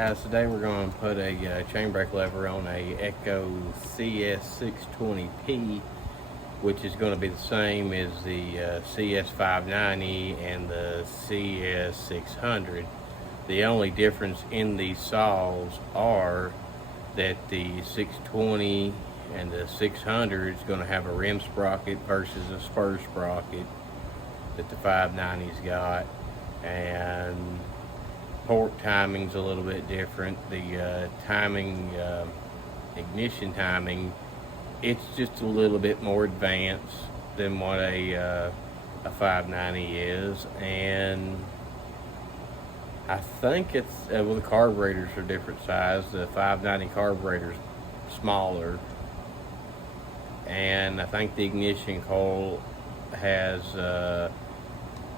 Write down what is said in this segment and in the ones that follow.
Guys, today we're going to put a chain brake lever on a Echo CS-620P, which is going to be the same as the CS-590 and the CS-600. The only difference in these saws are that the 620 and the 600 is going to have a rim sprocket versus a spur sprocket that the 590's got, and port timing's a little bit different. The ignition timing, it's just a little bit more advanced than what a 590 is, and I think it's well, the carburetors are different size. The 590 carburetor's smaller, and I think the ignition coil has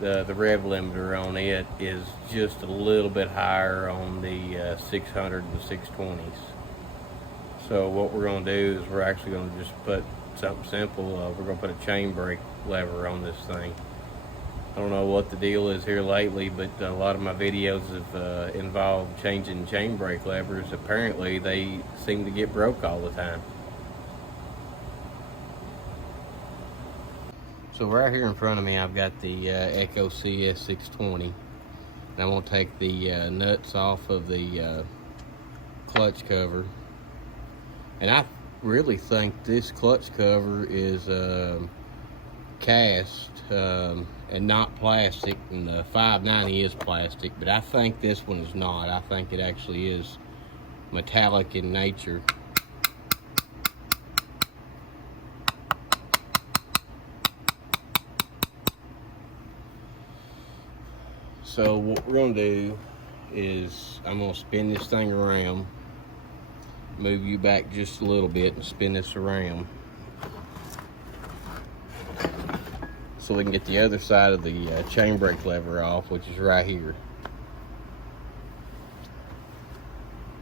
the rev limiter on it is just a little bit higher on the 600 and 620s. So what we're going to do is we're actually going to just put something simple. We're going to put a chain brake lever on this thing. I don't know what the deal is here lately, but a lot of my videos have involved changing chain brake levers. Apparently they seem to get broke all the time. So right here in front of me, I've got the Echo CS-620. And I'm going to take the nuts off of the clutch cover. And I really think this clutch cover is cast and not plastic. And the 590 is plastic, but I think this one is not. I think it actually is metallic in nature. So what we're going to do is I'm going to spin this thing around, move you back just a little bit and spin this around so we can get the other side of the chain brake lever off, which is right here.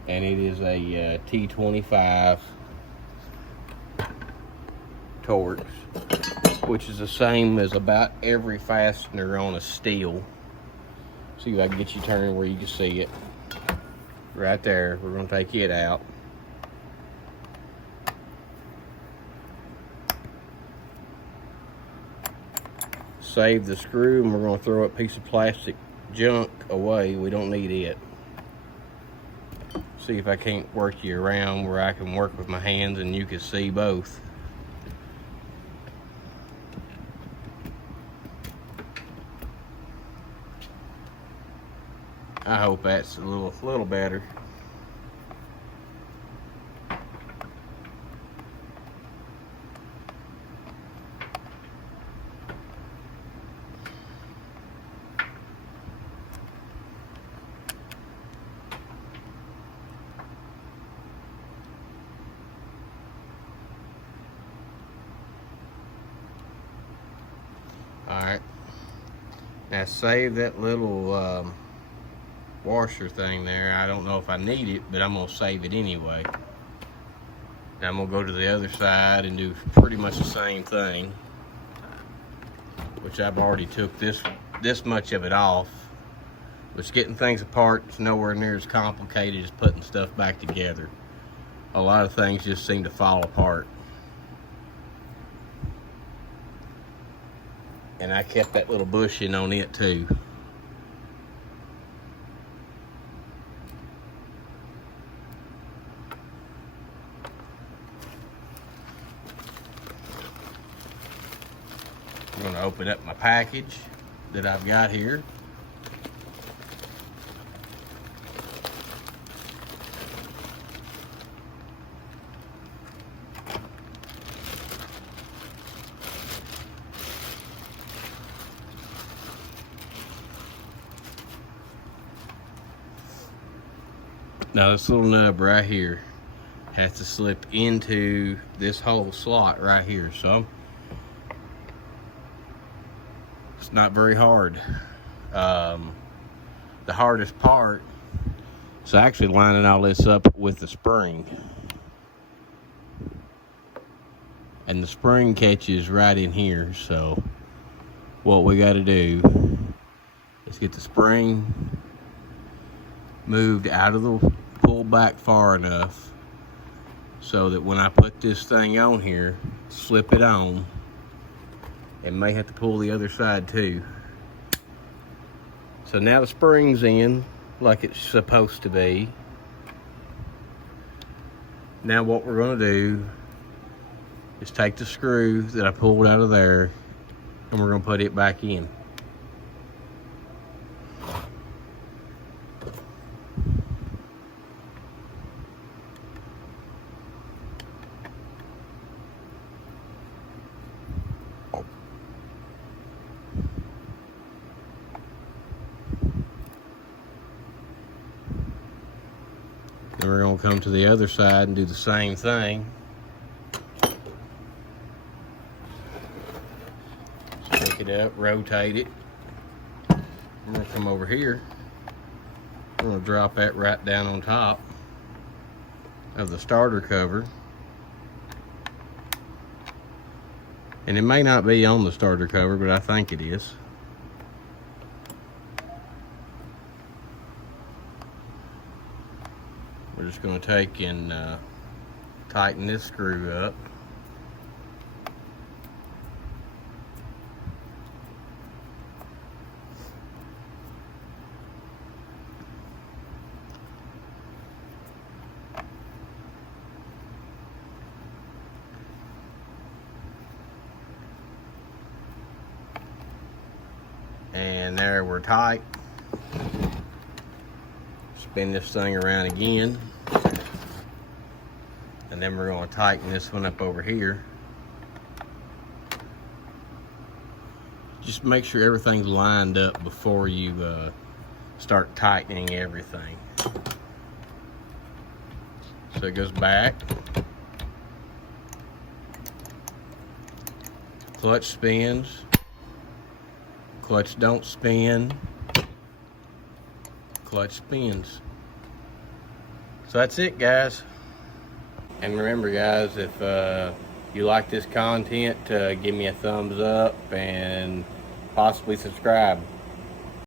And it is a T25 Torx, which is the same as about every fastener on a steel. See if I can get you turned where you can see it. Right there. We're going to take it out. Save the screw, and we're going to throw a piece of plastic junk away. We don't need it. See if I can't work you around where I can work with my hands and you can see both. I hope that's a little better. All right. Now save that little washer thing there. I don't know if I need it, but I'm gonna save it anyway. Now I'm gonna go to the other side and do pretty much the same thing, which I've already took this much of it off. Which, getting things apart is nowhere near as complicated as putting stuff back together. A lot of things just seem to fall apart. And I kept that little bushing on it too. I'm going to open up my package that I've got here. Now this little nub right here has to slip into this whole slot right here, so it's not very hard. The hardest part is actually lining all this up with the spring. And the spring catches right in here, so what we got to do is get the spring moved out of the pull back far enough so that when I put this thing on here, slip it on, and may have to pull the other side too. So now the spring's in like it's supposed to be. Now what we're going to do is take the screw that I pulled out of there and we're going to put it back in. Then we're going to come to the other side and do the same thing. Just pick it up, rotate it. I'm going to come over here. I'm going to drop that right down on top of the starter cover. And it may not be on the starter cover, but I think it is. We're just going to take and tighten this screw up. And there, we're tight. Spin this thing around again. And then we're going to tighten this one up over here. Just make sure everything's lined up before you start tightening everything. So it goes back. Clutch spins. Clutch don't spin. Clutch spins. So that's it, guys. And remember, guys, if you like this content, give me a thumbs up and possibly subscribe.